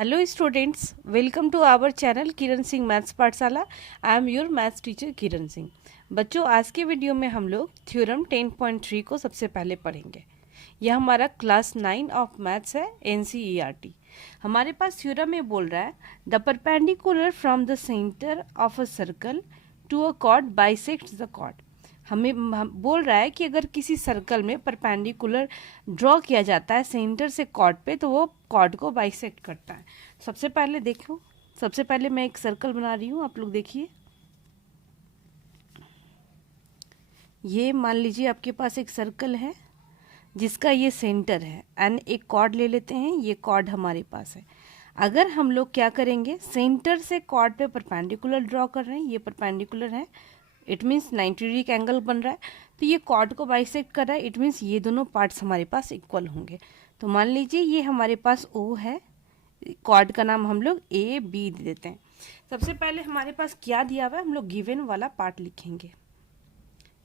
Hello students, welcome to our channel Kiran Singh maths पाठशाला। I am your maths teacher Kiran Singh. बच्चों, आज के वीडियो में हम लोग थ्योरम 10.3 को सबसे पहले पढ़ेंगे। यह हमारा क्लास 9 ऑफ मैथ्स है, NCERT। हमारे पास थ्योरम में बोल रहा है the perpendicular from the centre of a circle to a chord bisects the chord. हम बोल रहा है कि अगर किसी सर्कल में परपेंडिकुलर ड्रॉ किया जाता है सेंटर से कॉर्ड पे, तो वो कॉर्ड को बाइसेक्ट करता है। सबसे पहले देखो, सबसे पहले मैं एक सर्कल बना रही हूँ, आप लोग देखिए। ये मान लीजिए आपके पास एक सर्कल है जिसका ये सेंटर है एंड एक कॉर्ड ले लेते हैं। ये कॉर्ड हमारे पास है। अगर हम लोग क्या करेंगे, सेंटर से कॉर्ड पे परपेंडिकुलर ड्रॉ कर रहे हैं, ये परपेंडिकुलर है, इट मीन्स 90 डिग्री का एंगल बन रहा है, तो ये कॉर्ड को बाइसेक्ट कर रहा है, इट मीन्स ये दोनों पार्ट्स हमारे पास इक्वल होंगे। तो मान लीजिए ये हमारे पास O है, कॉर्ड का नाम हम लोग AB दे देते हैं। सबसे पहले हमारे पास क्या दिया हुआ है, हम लोग गिवन वाला पार्ट लिखेंगे।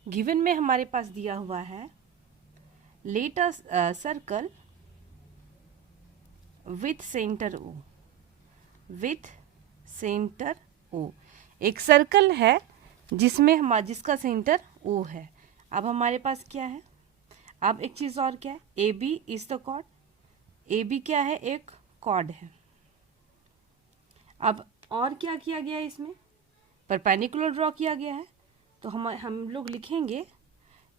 गिवन में हमारे पास दिया हुआ है let a circle with centre O, with centre O। एक सर्कल है जिसका सेंटर O है। अब हमारे पास क्या है, अब एक चीज़ और क्या है, AB is the chord. AB क्या है, एक कॉर्ड है। अब और क्या किया गया है, इसमें परपेंडिकुलर ड्रॉ किया गया है। तो हम लोग लिखेंगे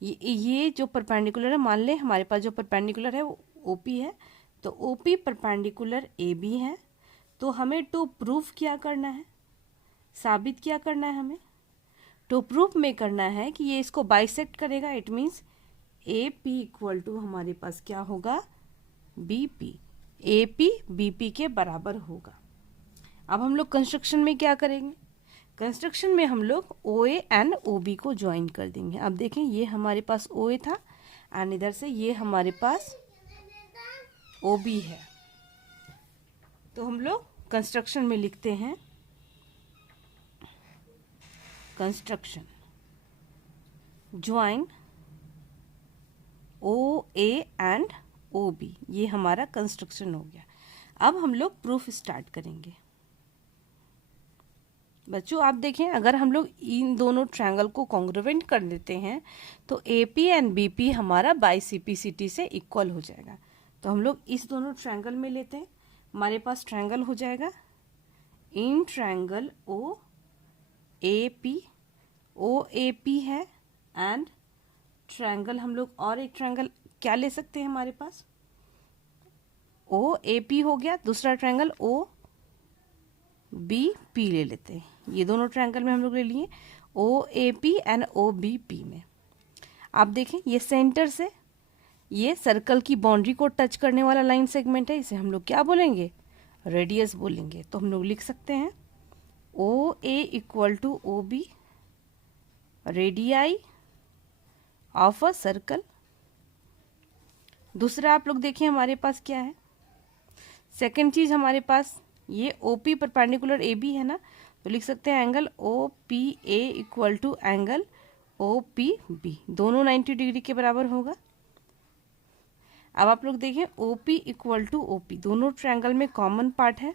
ये जो परपेंडिकुलर है, मान लें हमारे पास जो परपेंडिकुलर है वो OP है, तो OP परपेंडिकुलर AB है। तो हमें टू प्रूफ क्या करना है, साबित क्या करना है, हमें टू प्रूफ में करना है कि ये इसको बाइसेक्ट करेगा। It means AP equal to हमारे पास क्या होगा, BP। AP BP के बराबर होगा। अब हम लोग कंस्ट्रक्शन में क्या करेंगे, कंस्ट्रक्शन में हम लोग OA एंड OB को ज्वाइन कर देंगे। अब देखें, ये हमारे पास OA था एंड इधर से ये हमारे पास OB है। तो हम लोग कंस्ट्रक्शन में लिखते हैं construction join OA and OB, ये हमारा कंस्ट्रक्शन हो गया। अब हम लोग प्रूफ स्टार्ट करेंगे। बच्चों आप देखें, अगर हम लोग इन दोनों ट्रायंगल को कॉन्ग्रुवेंट कर देते हैं तो AP एंड BP हमारा बाई CPCT से इक्वल हो जाएगा। तो हम लोग इस दोनों ट्रायंगल में लेते हैं, हमारे पास ट्रायंगल हो जाएगा इन ट्रायंगल OAP है एंड ट्रायंगल हम लोग और एक ट्रायंगल क्या ले सकते हैं, हमारे पास OAP हो गया, दूसरा ट्रायंगल OBP ले लेते हैं। ये दोनों ट्रायंगल में हम लोग ले लिए OAP एंड OBP में। आप देखें, ये सेंटर से ये सर्कल की बाउंड्री को टच करने वाला लाइन सेगमेंट है, इसे हम लोग क्या बोलेंगे, रेडियस बोलेंगे। तो हम लोग लिख सकते हैं OA equal to OB radii of a circle. दूसरा आप लोग देखिए हमारे पास क्या है, सेकेंड चीज हमारे पास ये OP परपेंडिकुलर AB है ना, तो लिख सकते हैं angle OPA equal to angle OPB, दोनों 90 डिग्री के बराबर होगा। अब आप लोग देखें OP इक्वल टू OP, दोनों ट्रायंगल में कॉमन पार्ट है,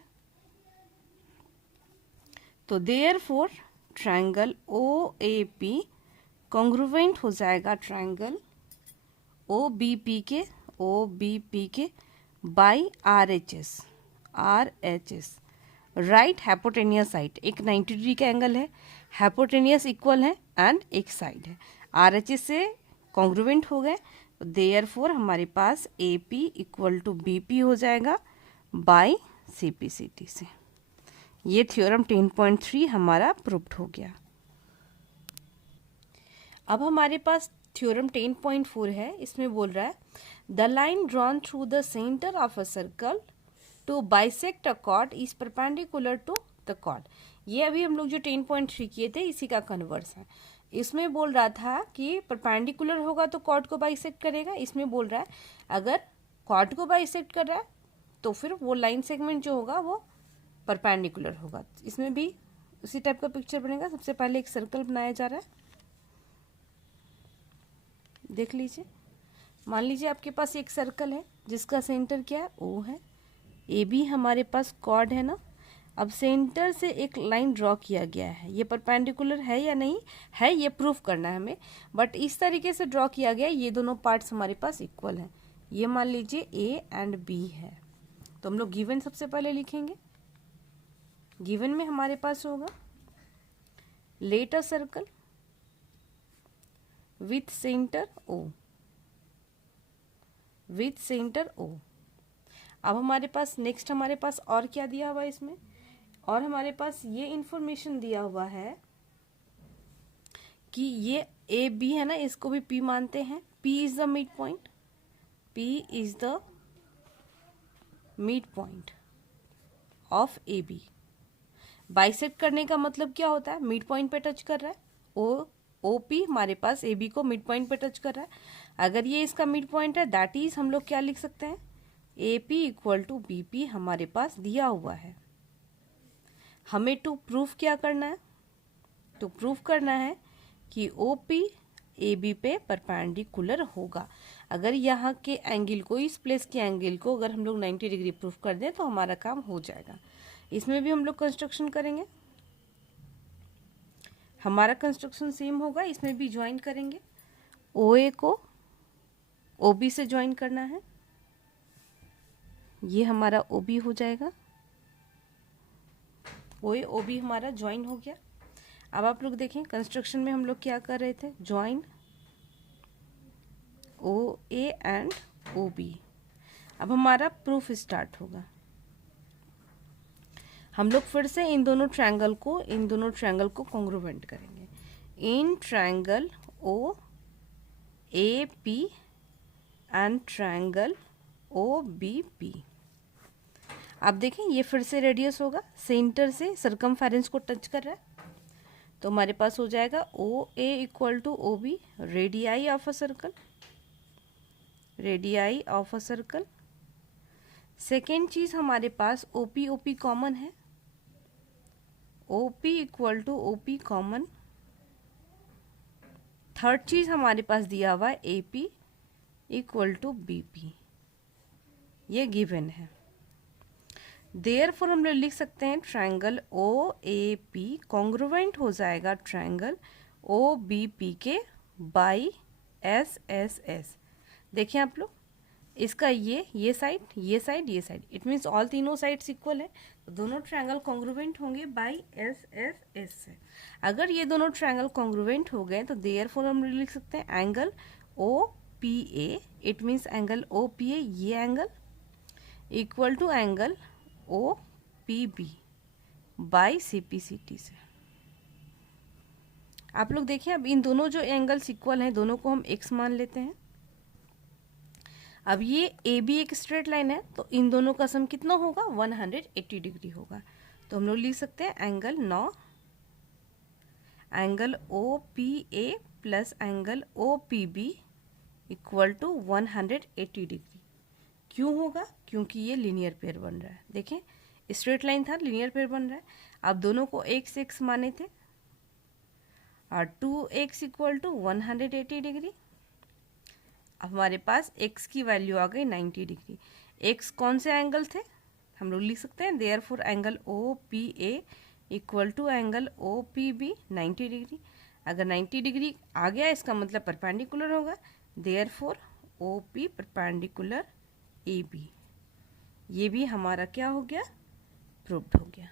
तो देयरफॉर ट्रायंगल OAP कॉन्ग्रुवेंट हो जाएगा ट्रायंगल OBP के by RHS right hypotenuse side. एक 90 डिग्री का एंगल है, हाइपोटेनियस इक्वल है एंड एक साइड है, RHS से कॉन्ग्रुवेंट हो गए। देयरफॉर हमारे पास AP इक्वल टू BP हो जाएगा बाई CPCT से। ये थ्योरम 10.3 हमारा प्रूव्ड हो गया। अब हमारे पास थ्योरम 10.4 है, इसमें बोल रहा है the line drawn through the centre of a circle to bisect a chord is perpendicular to the chord. ये अभी हम लोग जो 10.3 किए थे इसी का कन्वर्स है। इसमें बोल रहा था कि परपेंडिकुलर होगा तो कॉर्ड को बाइसेक्ट करेगा, इसमें बोल रहा है अगर कॉर्ड को बाइसेक्ट कर रहा है तो फिर वो लाइन सेगमेंट जो होगा वो परपेंडिकुलर होगा। इसमें भी उसी टाइप का पिक्चर बनेगा। सबसे पहले एक सर्कल बनाया जा रहा है, देख लीजिए। मान लीजिए आपके पास एक सर्कल है जिसका सेंटर क्या है, O है। ए बी हमारे पास कॉर्ड है ना। अब सेंटर से एक लाइन ड्रॉ किया गया है, ये परपेंडिकुलर है या नहीं है ये प्रूफ करना है हमें, बट इस तरीके से ड्रॉ किया गया है, ये दोनों पार्ट्स हमारे पास इक्वल हैं। ये मान लीजिए ए एंड बी है, तो हम लोग गिवन सबसे पहले लिखेंगे। गिवन में हमारे पास होगा let a circle with centre O, with centre O. अब हमारे पास नेक्स्ट हमारे पास और क्या दिया हुआ है इसमें, और हमारे पास ये इंफॉर्मेशन दिया हुआ है कि ये ए बी है ना, इसको भी पी मानते हैं। P is the mid point, P is the mid point of A B. Bisect करने का मतलब क्या होता है, मिड पॉइंट पे टच कर रहा है। ओ पी हमारे पास ए बी को मिड पॉइंट पे टच कर रहा है। अगर ये इसका मिड पॉइंट है, दैट इज हम लोग क्या लिख सकते हैं, A P equal to B P हमारे पास दिया हुआ है। हमें टू प्रूफ क्या करना है, टू प्रूफ करना है कि ओ पी ए बी पे परपेंडिकुलर होगा। अगर यहाँ के एंगल को, इस प्लेस के एंगल को अगर हम लोग 90 डिग्री प्रूफ कर दें तो हमारा काम हो जाएगा। इसमें भी हम लोग कंस्ट्रक्शन करेंगे, हमारा कंस्ट्रक्शन सेम होगा। इसमें भी ज्वाइन करेंगे, ओ ए को ओ बी से ज्वाइन करना है, ये हमारा ओ बी हो जाएगा। ओ ए ओ बी हमारा ज्वाइन हो गया। अब आप लोग देखें कंस्ट्रक्शन में हम लोग क्या कर रहे थे, join O A and O B. अब हमारा प्रूफ स्टार्ट होगा। हम लोग फिर से इन दोनों ट्रायंगल को कॉन्ग्रुवेंट करेंगे। In triangle O A P and triangle O B P. आप देखें ये फिर से रेडियस होगा, सेंटर से सरकमफेरेंस को टच कर रहा है, तो हमारे पास हो जाएगा O A equal to O B, radii of a circle, radii of a circle. Second चीज हमारे पास ओ पी कॉमन है, O P equal to O P common. Third चीज हमारे पास दिया हुआ है A P equal to B P, ये गिवन है। देयरफॉर हम लोग लिख सकते हैं triangle O A P congruent हो जाएगा ट्रायंगल ओ बी पी के बाई एस एस एस। देखिए आप लोग, इसका ये साइड, ये साइड, ये साइड, इट मीन्स ऑल तीनों साइड्स इक्वल है, तो दोनों ट्रायंगल कॉन्ग्रुवेंट होंगे बाई एस एस एस से। अगर ये दोनों ट्रायंगल कॉन्ग्रुवेंट हो गए तो देयरफॉर हम लिख सकते हैं angle O P A, it means angle O P A, ये angle equal to angle O P B by C P C T से। आप लोग देखिए, अब इन दोनों जो एंगल्स इक्वल हैं, दोनों को हम एक्स मान लेते हैं। अब ये ए बी एक स्ट्रेट लाइन है, तो इन दोनों का सम कितना होगा, 180 डिग्री होगा। तो हम लोग लिख सकते हैं angle O P A plus angle O P B equal to 180 degree. क्यों होगा, क्योंकि ये लीनियर पेयर बन रहा है। देखें स्ट्रेट लाइन था, लीनियर पेयर बन रहा है। अब दोनों को एक्स एक्स माने थे और 2x इक्वल टू 180 डिग्री। अब हमारे पास x की वैल्यू आ गई 90 डिग्री। x कौन से एंगल थे, हम लोग लिख सकते हैं therefore angle O P A equal to angle O P B 90 degree. अगर 90 डिग्री आ गया इसका मतलब परपेंडिकुलर होगा, therefore O P perpendicular A B. ये भी हमारा क्या हो गया, प्रूव्ड हो गया।